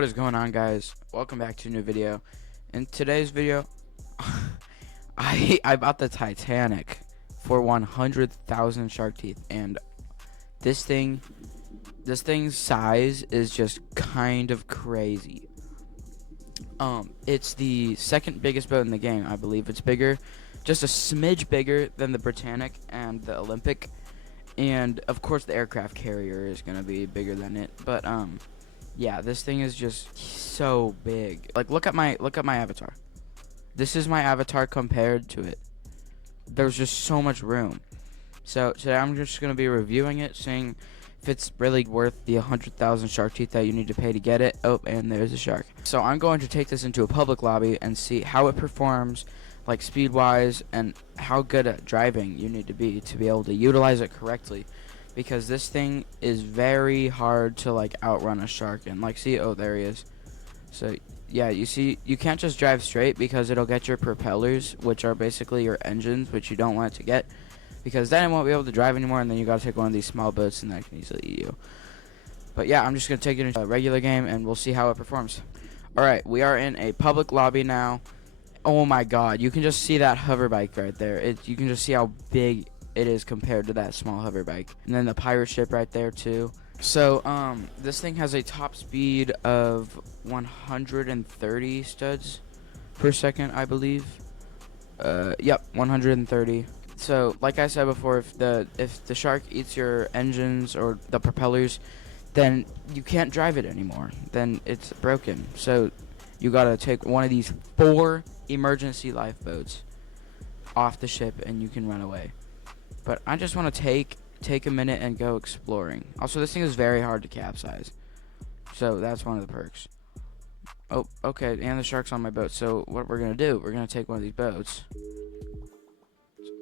What is going on, guys? Welcome back to a new video. In today's video, I bought the Titanic for 100,000 shark teeth, and this thing's size is just kind of crazy. It's the second biggest boat in the game. I believe it's bigger, just a smidge bigger than the Britannic and the Olympic, and of course the aircraft carrier is gonna be bigger than it. But yeah, this thing is just so big. Like, look at my avatar. This is my avatar compared to it. There's just so much room. So today I'm just gonna be reviewing it, seeing if it's really worth the 100,000 shark teeth that you need to pay to get it. Oh, and there's a shark. So I'm going to take this into a public lobby and see how it performs, like speed-wise, and how good at driving you need to be able to utilize it correctly. Because this thing is very hard to like outrun a shark. And like, see, oh, there he is. So yeah, you see, you can't just drive straight because it'll get your propellers, which are basically your engines, which you don't want it to get, because then it won't be able to drive anymore, and then you gotta take one of these small boats and that can easily eat you. But yeah, I'm just gonna take it into a regular game and we'll see how it performs. Alright, we are in a public lobby now. Oh my god, you can just see that hover bike right there. You can just see how big it is compared to that small hover bike. And then the pirate ship right there too. So this thing has a top speed of 130 studs per second, I believe. Yep, 130. So like I said before, if the shark eats your engines or the propellers, then you can't drive it anymore. Then it's broken. So you gotta take one of these 4 emergency lifeboats off the ship and you can run away. But I just want to take a minute and go exploring. Also, this thing is very hard to capsize, so that's one of the perks. Oh, okay, and the shark's on my boat. So what we're gonna do, we're gonna take one of these boats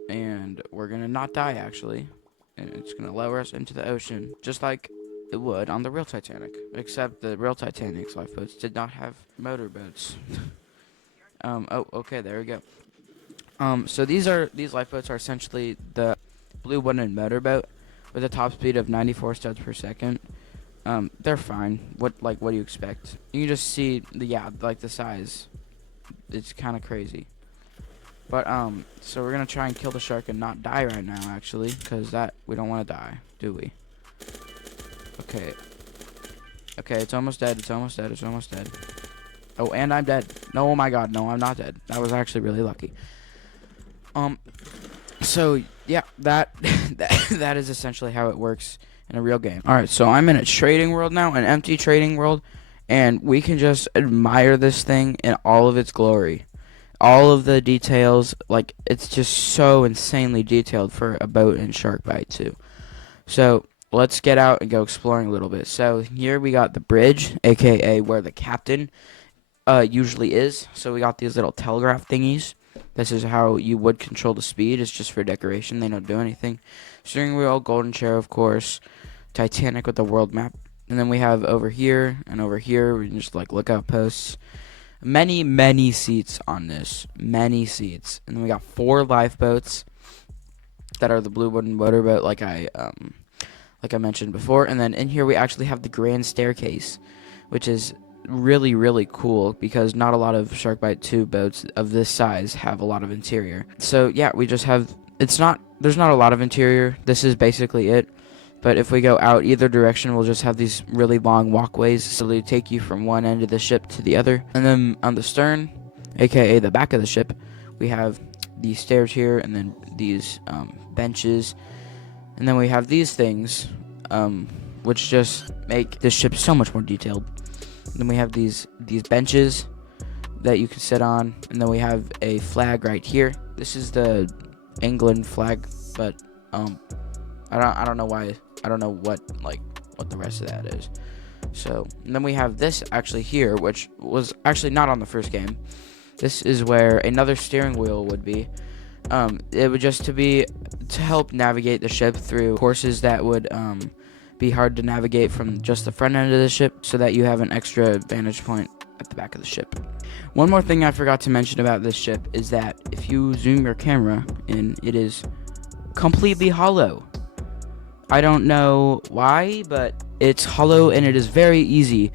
and we're gonna not die, actually, and it's gonna lower us into the ocean just like it would on the real Titanic, except the real Titanic's lifeboats did not have motorboats. Oh, okay, there we go. So these lifeboats are essentially the blue wooden motorboat with a top speed of 94 studs per second. They're fine. What do you expect? You can just see the size. It's kind of crazy. But so we're gonna try and kill the shark and not die right now, actually, because we don't want to die, do we? Okay. Okay, it's almost dead. It's almost dead. It's almost dead. Oh, and I'm dead. No, oh my god, no, I'm not dead. That was actually really lucky. So yeah, that is essentially how it works in a real game. Alright, so I'm in a trading world now, an empty trading world, and we can just admire this thing in all of its glory. All of the details, like, it's just so insanely detailed for a boat in Sharkbite too. So let's get out and go exploring a little bit. So here we got the bridge, aka where the captain usually is. So we got these little telegraph thingies. This is how you would control the speed. It's just for decoration. They don't do anything. Steering wheel, golden chair, of course. Titanic with the world map. And then we have over here and over here, we can just like lookout posts. Many seats on this. Many seats. And then we got 4 lifeboats that are the blue wooden motorboat, like I mentioned before. And then in here we actually have the grand staircase, which is really cool because not a lot of Sharkbite 2 boats of this size have a lot of interior. So yeah, we just have, there's not a lot of interior. This is basically it. But if we go out either direction, we'll just have these really long walkways, so they take you from one end of the ship to the other. And then on the stern, aka the back of the ship, we have these stairs here, and then these benches, and then we have these things, which just make this ship so much more detailed. Then we have these benches that you can sit on, and then we have a flag right here. This is the England flag, but I don't know why. I don't know what the rest of that is. So, and then we have this actually here, which was actually not on the first game. This is where another steering wheel would be. It would just to help navigate the ship through courses that would be hard to navigate from just the front end of the ship, so that you have an extra vantage point at the back of the ship. One more thing I forgot to mention about this ship is that if you zoom your camera in, it is completely hollow. I don't know why, but it's hollow, and it is very easy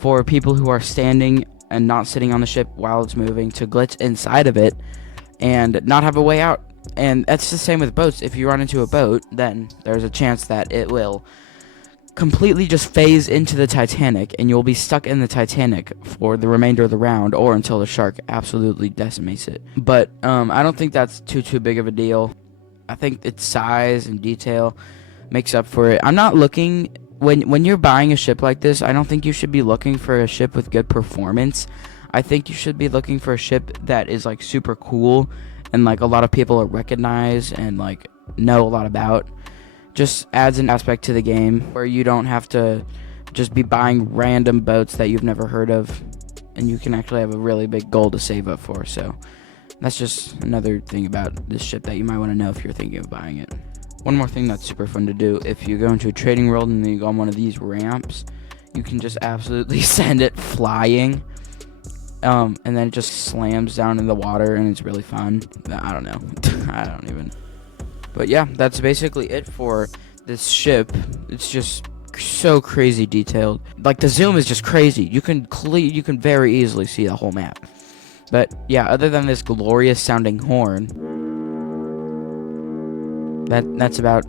for people who are standing and not sitting on the ship while it's moving to glitch inside of it and not have a way out. And that's the same with boats. If you run into a boat, then there's a chance that it will completely just phase into the Titanic, and you'll be stuck in the Titanic for the remainder of the round, or until the shark absolutely decimates it. But I don't think that's too big of a deal. I think its size and detail makes up for it. I'm not looking, when you're buying a ship like this, I don't think you should be looking for a ship with good performance. I think you should be looking for a ship that is like super cool and like a lot of people recognize and like know a lot about. Just adds an aspect to the game where you don't have to just be buying random boats that you've never heard of, and you can actually have a really big goal to save up for. So that's just another thing about this ship that you might want to know if you're thinking of buying it. One more thing that's super fun to do, if you go into a trading world and then you go on one of these ramps, you can just absolutely send it flying, and then it just slams down in the water, and it's really fun. I don't know. I don't even. But yeah, that's basically it for this ship. It's just so crazy detailed. Like, the zoom is just crazy. You can very easily see the whole map. But yeah, other than this glorious sounding horn, that's about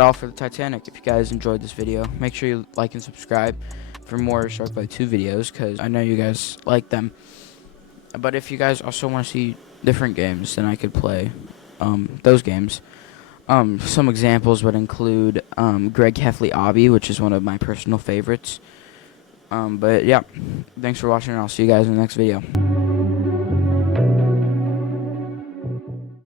all for the Titanic. If you guys enjoyed this video, make sure you like and subscribe for more Sharkbite 2 videos, because I know you guys like them. But if you guys also want to see different games, then I could play those games. Some examples would include Greg Heffley Obby, which is one of my personal favorites. But yeah, thanks for watching, and I'll see you guys in the next video.